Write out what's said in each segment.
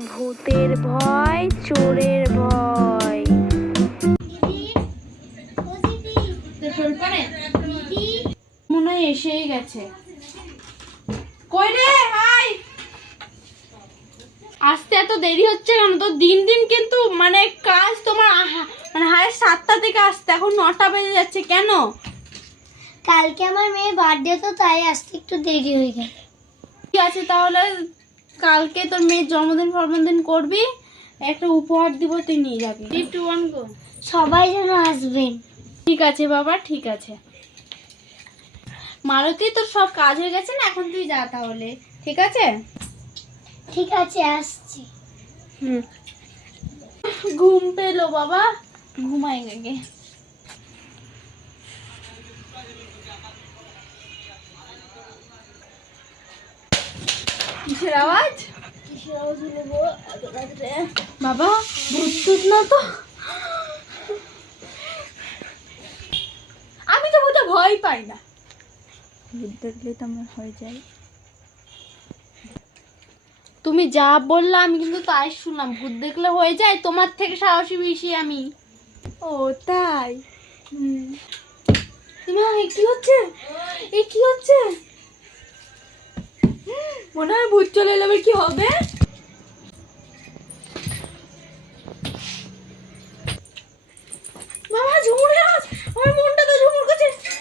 ভূতের ভয় চোরের ভয়। মনে হয় এসেই গেছে। কই রে? হাই! আসতে এত দেরি হচ্ছে কেন? তো দিন দিন কিন্তু মানে কাজ তোমার মানে হায় সাতটা থেকে আসতে। এখন নটা বেজে যাচ্ছে কেন? কালকে আমার মেয়ে বার্থডে তো তাই আসতে একটু দেরি হয়ে গেল। ঠিক আছে তাহলে কালকে তোর মেয়ের জন্মদিন জন্মদিন করবি? একটা উপহার দিব তুই নিয়ে যাবি। Two one go. সবাই যেন আসবেন ঠিক আছে বাবা ঠিক আছে। মারুতি তোর সব কাজ হয়ে গেছে না? এখন তুই যা তাহলে। ঠিক আছে? ঠিক আছে আসছি। হুম। ঘুম পেল বাবা। ঘুমাই গে। কিসের আওয়াজ? বাবা ভূত না তো? আমি তো ভূতে ভয় পাই না। ভূত দেখলে তো আমার হয়ে যায়। তুমি যা বললা আমি কিন্তু তাই শুনলাম। ভূত দেখলে হয়ে যায় তোমার থেকে সাহসী বেশি আমি। ও তাই? হুম। কি হচ্ছে? এ কি হচ্ছে? মনে হয় ভূত চলে এলে কি হবে? বাবা ঝুমুর আমার মনটা তো ঝুমুর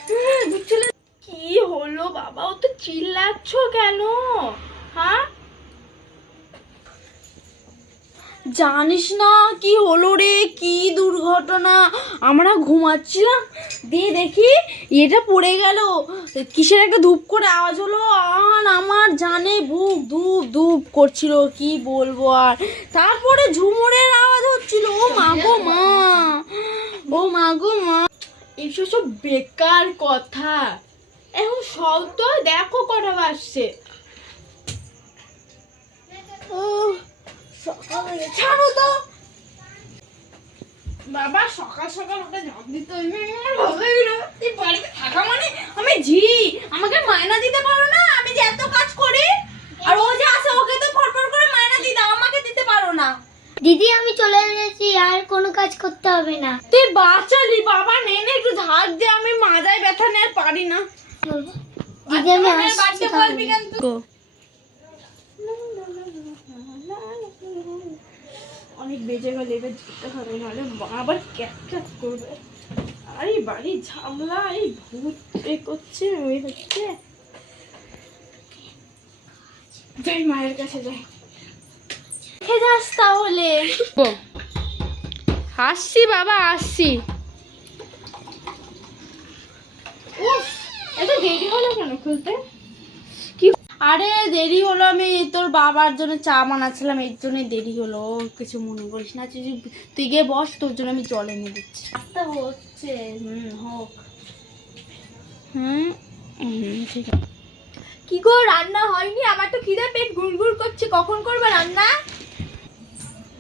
হ্যাঁ, চলে কি হলো বাবা? ও তো কেন? হ্যাঁ? জানিস না কি হলো রে? কি দুর্ঘটনা আমরা ঘুমাচ্ছিলাম। দিয়ে দেখি, এটা পড়ে গেল। কিসের একটা ধূপ করে আওয়াজ হলো? আর আমার জানে বুক ধূপ ধূপ করছিল, কি বলব আর? তারপরে ঝুমুরের আওয়াজ হচ্ছিল, ও মা গো মা, ও মা গো মা। এইসব সব বেকার কথা। এখন সব তো দেখো কটা বাসছে ও, সকাল ছাড়ো তো। বাবা সকাল সকাল ওটা ঝাঁপ দিতে হইবে আমার ভালো লাগে না এই বাড়িতে থাকা মানে? আমি ঝি আমাকে মায়না দিতে পারো না? আমি যে এত কাজ করি আর ও যে আসে ওকে তো ফটফট করে মায়না দিয়ে দাও আমাকে দিতে পারো না। দিদি আমি চলে এসেছি আর কোনো কাজ করতে হবে না। তুই বাঁচালি বাবা নে নে একটু ঝাড় দে আমি মাজায় ব্যথা নিয়ে আর পারি না। দিদি আমি আসছি বাড়িতে তাহলে। বলবি কেন তুই? অনেক বেজে গেলে এবার যেতে হবে নাহলে আবার ক্যাপ ক্যাপ করবে। আরে বাড়ি ঝামলা এই ভূত এ করছে ওই হচ্ছে। যাই মায়ের কাছে যাই। দেখে যাস তাহলে। আসছি বাবা আসছি। উফ এত দেরি হলো কেন খুলতে? আরে দেরি হলো আমি তোর বাবার জন্য চা বানাচ্ছিলাম এর জন্য দেরি হলো ও কিছু মনে করিস না তুই তুই গিয়ে বস তোর জন্য আমি জল এনে দিচ্ছি। আস্তে হচ্ছে হুম হোক। হুম হুম ঠিক আছে। কি গো রান্না হয়নি? আমার তো খিদে পেট গুড়গুড় করছে কখন করবে রান্না?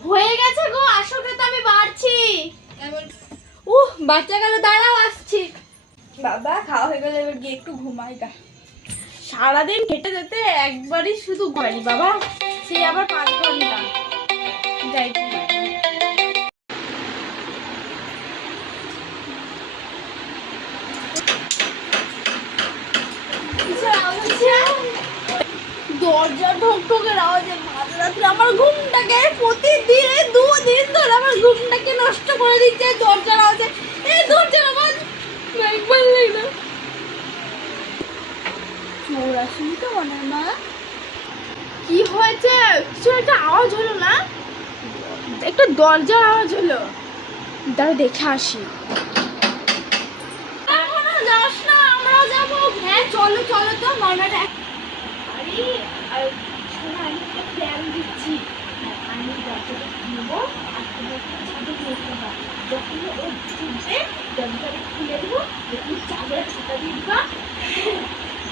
হয়ে গেছে গো আসলে তো আমি বাড়ছি। উহ বাচ্চা গেল দাঁড়াও আসছি। বাবা খাওয়া হয়ে গেলে এবার গিয়ে একটু ঘুমাই গা। সারাদিন কেটে যেতে একবারই শুধু ঘুমাই বাবা। সে আবার পাঁচ ঘণ্টা। যাই দরজা ঠোকের আওয়াজে মাঝরাত্রে আমার ঘুমটাকে প্রতিদিন দুদিন ধরে আমার ঘুমটাকে নষ্ট করে দিচ্ছে দরজার আওয়াজে। এই দরজার আওয়াজ একবার না। চোর আসেনি তো মনে হয়, মা। কি হয়েছে? কিছু একটা আওয়াজ হলো না একটা দরজার আওয়াজ হলো। দাঁড়া, দেখে আসি। যাস না আমরাও যাব। হ্যাঁ চলো চলো তো মানাটা আরে শোনো, আমি একটা প্ল্যান দিচ্ছি। আমি দরজাটা খুলবো, আর তুমি একটা যখন ও ঢুকবে দরজাটা খুলে দেবো দেখি চাদরে ছাতা দিয়ে দিবা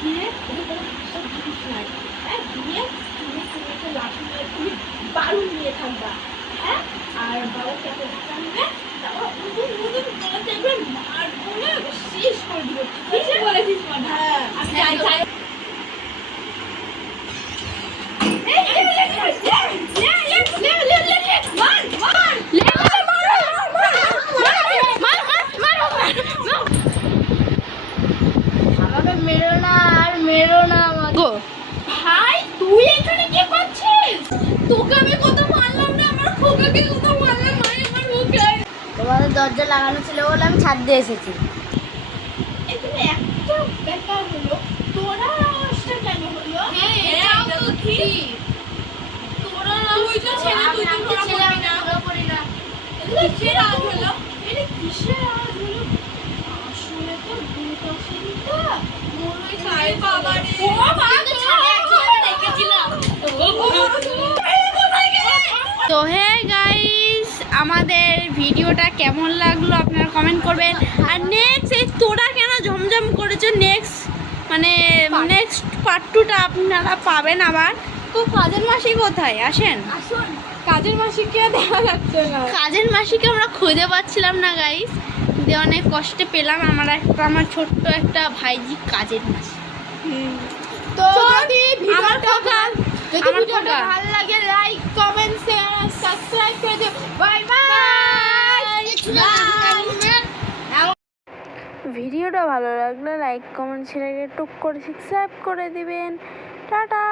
দিয়ে ওদের কোনো সব জিনিস নাই হ্যাঁ দিয়ে তুমি তুমি একটা লাঠি নিয়ে তুমি বারুন নিয়ে থাকবা। হ্যাঁ? আর বাবা চাপে ঢাকা নেবে তারপর উদুম উদুম করে দেখবে মার বলে শেষ করে দিবে। ঠিক বলেছিস হ্যাঁ। আমি যাই যাই এই, এই, এই, এই, এই, এই, এই, তোকে আমি কত মারলাম না আমার খোকাকে কত মারলাম মাই আমার মুখে তোমাদের দরজা লাগানো ছিল বলে আমি ছাদ দিয়ে এসেছি। হ্যাঁ তো হয় আমাদের ভিডিওটা কেমন লাগল আপনারা কমেন্ট করবেন। আর নেক্সট এই তোরা কেন ঝমঝম করেছ? নেক্সট মানে নেক্সট পার্ট টুটা আপনারা পাবেন আবার। তো কাজের মাসি কোথায়? আসেন। কাজের মাসিকে দেখা যাচ্ছে না। কাজের মাসিকে আমরা খুঁজে পাচ্ছিলাম না গাইস দিয়ে অনেক কষ্টে পেলাম আমার একটা আমার ছোট্ট একটা ভাইজি কাজের মাসি। তো যদি আমার খোকা, যদি ভিডিওটা ভালো লাগে লাইক কমেন্ট শেয়ার আর সাবস্ক্রাইব করে দিও বাই বাই ভিডিওটা ভালো লাগলে লাইক কমেন্ট শেয়ার টুক করে সাবস্ক্রাইব করে দিবেন। টাটা!